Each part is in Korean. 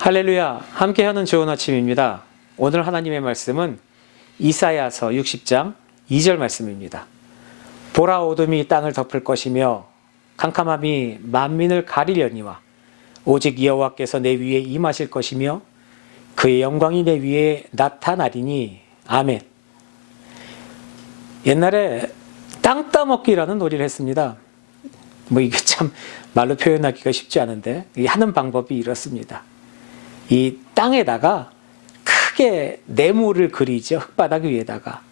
할렐루야, 함께하는 좋은 아침입니다. 오늘 하나님의 말씀은 이사야서 60장 2절 말씀입니다. 보라, 어둠이 땅을 덮을 것이며 캄캄함이 만민을 가리려니와 오직 여호와께서 내 위에 임하실 것이며 그의 영광이 내 위에 나타나리니. 아멘. 옛날에 땅 따먹기라는 놀이를 했습니다. 이게 참 말로 표현하기가 쉽지 않은데 하는 방법이 이렇습니다. 이 땅에다가 크게 네모를 그리죠. 흙바닥 위에다가.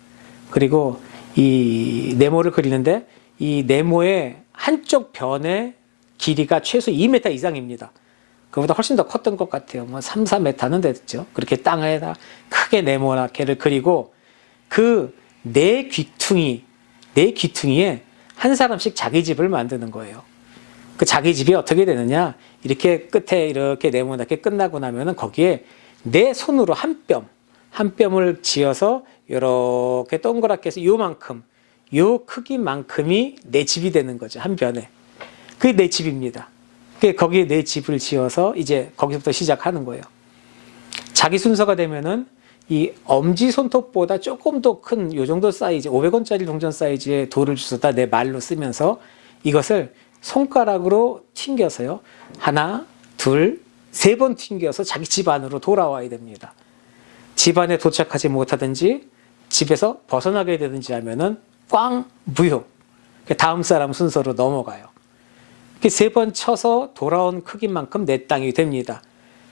그리고 이 네모를 그리는데 이 네모의 한쪽 변의 길이가 최소 2m 이상입니다. 그보다 훨씬 더 컸던 것 같아요. 3, 4m는 됐죠. 그렇게 땅에다 크게 네모나 개를 그리고 그 네 귀퉁이에 한 사람씩 자기 집을 만드는 거예요. 그 자기 집이 어떻게 되느냐? 이렇게 끝에 이렇게 네모나게 끝나고 나면은 거기에 내 손으로 한 뼘을 지어서 이렇게 동그랗게 해서 요 크기만큼이 내 집이 되는 거죠. 한 변에. 그게 내 집입니다. 거기에 내 집을 지어서 이제 거기서부터 시작하는 거예요. 자기 순서가 되면은 이 엄지 손톱보다 조금 더 큰 요 정도 사이즈, 500원짜리 동전 사이즈의 돌을 주워다 내 말로 쓰면서 이것을 손가락으로 튕겨서요. 하나, 둘, 세 번 튕겨서 자기 집 안으로 돌아와야 됩니다. 집 안에 도착하지 못하든지 집에서 벗어나게 되든지 하면은 꽝 무효. 다음 사람 순서로 넘어가요. 이렇게 세 번 쳐서 돌아온 크기만큼 내 땅이 됩니다.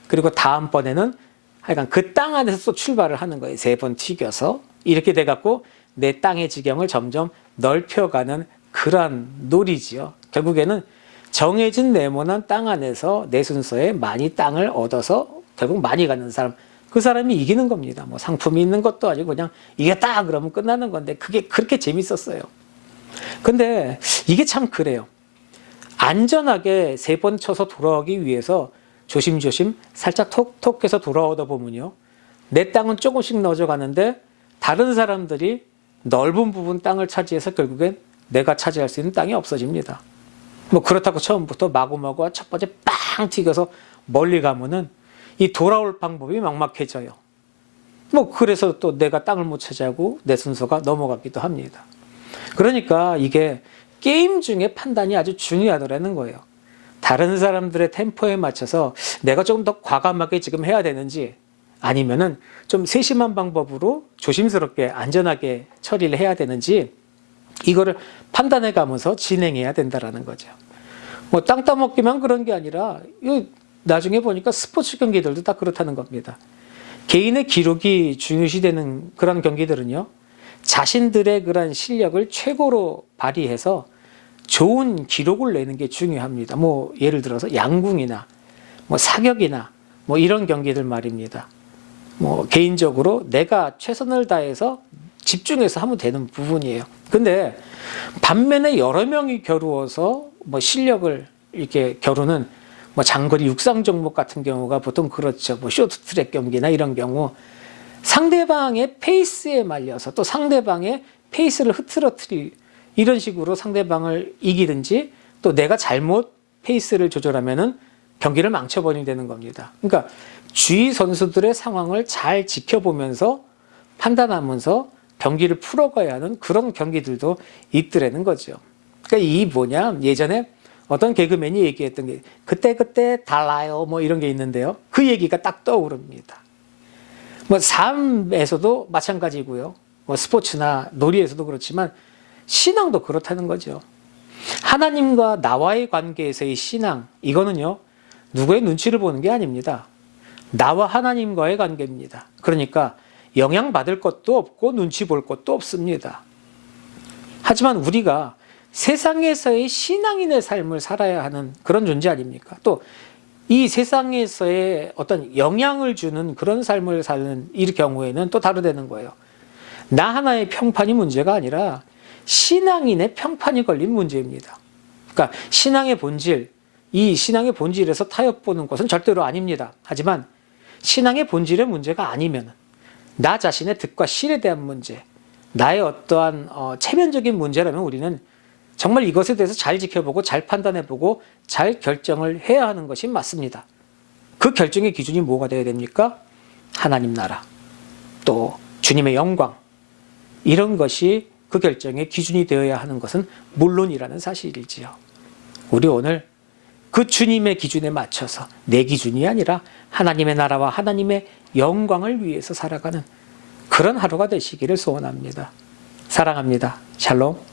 그리고 다음번에는 하여간 그 땅 안에서 또 출발을 하는 거예요. 세 번 튀겨서. 이렇게 돼갖고 내 땅의 지경을 점점 넓혀가는 그러한 놀이지요. 결국에는 정해진 네모난 땅 안에서 내 순서에 많이 땅을 얻어서 결국 많이 갖는 사람, 그 사람이 이기는 겁니다. 상품이 있는 것도 아니고 그냥 이겼다 그러면 끝나는 건데 그게 그렇게 재밌었어요. 근데 이게 참 그래요. 안전하게 세 번 쳐서 돌아오기 위해서 조심조심 살짝 톡톡 해서 돌아오다 보면요. 내 땅은 조금씩 넣어져 가는데 다른 사람들이 넓은 부분 땅을 차지해서 결국엔 내가 차지할 수 있는 땅이 없어집니다. 그렇다고 처음부터 마구마구 첫 번째 빵 튀겨서 멀리 가면은 이 돌아올 방법이 막막해져요. 그래서 또 내가 땅을 못 차지하고 내 순서가 넘어가기도 합니다. 그러니까 이게 게임 중에 판단이 아주 중요하더라는 거예요. 다른 사람들의 템포에 맞춰서 내가 조금 더 과감하게 지금 해야 되는지 아니면은 좀 세심한 방법으로 조심스럽게 안전하게 처리를 해야 되는지 이거를 판단해 가면서 진행해야 된다라는 거죠. 땅 따먹기만 그런 게 아니라 나중에 보니까 스포츠 경기들도 다 그렇다는 겁니다. 개인의 기록이 중요시되는 그런 경기들은요. 자신들의 그런 실력을 최고로 발휘해서 좋은 기록을 내는 게 중요합니다. 예를 들어서 양궁이나 사격이나 이런 경기들 말입니다. 개인적으로 내가 최선을 다해서 집중해서 하면 되는 부분이에요. 근데 반면에 여러 명이 겨루어서 실력을 이렇게 겨루는 장거리 육상 종목 같은 경우가 보통 그렇죠. 쇼트트랙 경기나 이런 경우 상대방의 페이스에 말려서 또 상대방의 페이스를 흐트러뜨릴 이런 식으로 상대방을 이기든지 또 내가 잘못 페이스를 조절하면은 경기를 망쳐버리게 되는 겁니다. 그러니까 주위 선수들의 상황을 잘 지켜보면서 판단하면서 경기를 풀어가야 하는 그런 경기들도 있더라는 거죠. 그러니까 예전에 어떤 개그맨이 얘기했던 게 그때 달라요 이런 게 있는데요. 그 얘기가 딱 떠오릅니다. 삶에서도 마찬가지고요. 스포츠나 놀이에서도 그렇지만 신앙도 그렇다는 거죠. 하나님과 나와의 관계에서의 신앙, 이거는요, 누구의 눈치를 보는 게 아닙니다. 나와 하나님과의 관계입니다. 그러니까 영향받을 것도 없고 눈치 볼 것도 없습니다. 하지만 우리가 세상에서의 신앙인의 삶을 살아야 하는 그런 존재 아닙니까? 또 이 세상에서의 어떤 영향을 주는 그런 삶을 사는 이 경우에는 또 다르다는 거예요. 나 하나의 평판이 문제가 아니라 신앙인의 평판이 걸린 문제입니다. 그러니까 신앙의 본질, 이 신앙의 본질에서 타협 보는 것은 절대로 아닙니다. 하지만 신앙의 본질의 문제가 아니면 나 자신의 득과 실에 대한 문제, 나의 어떠한 체면적인 문제라면 우리는 정말 이것에 대해서 잘 지켜보고 잘 판단해보고 잘 결정을 해야 하는 것이 맞습니다. 그 결정의 기준이 뭐가 되어야 됩니까? 하나님 나라, 또 주님의 영광, 이런 것이 그 결정의 기준이 되어야 하는 것은 물론이라는 사실이지요. 우리 오늘 그 주님의 기준에 맞춰서 내 기준이 아니라 하나님의 나라와 하나님의 영광을 위해서 살아가는 그런 하루가 되시기를 소원합니다. 사랑합니다. 샬롬.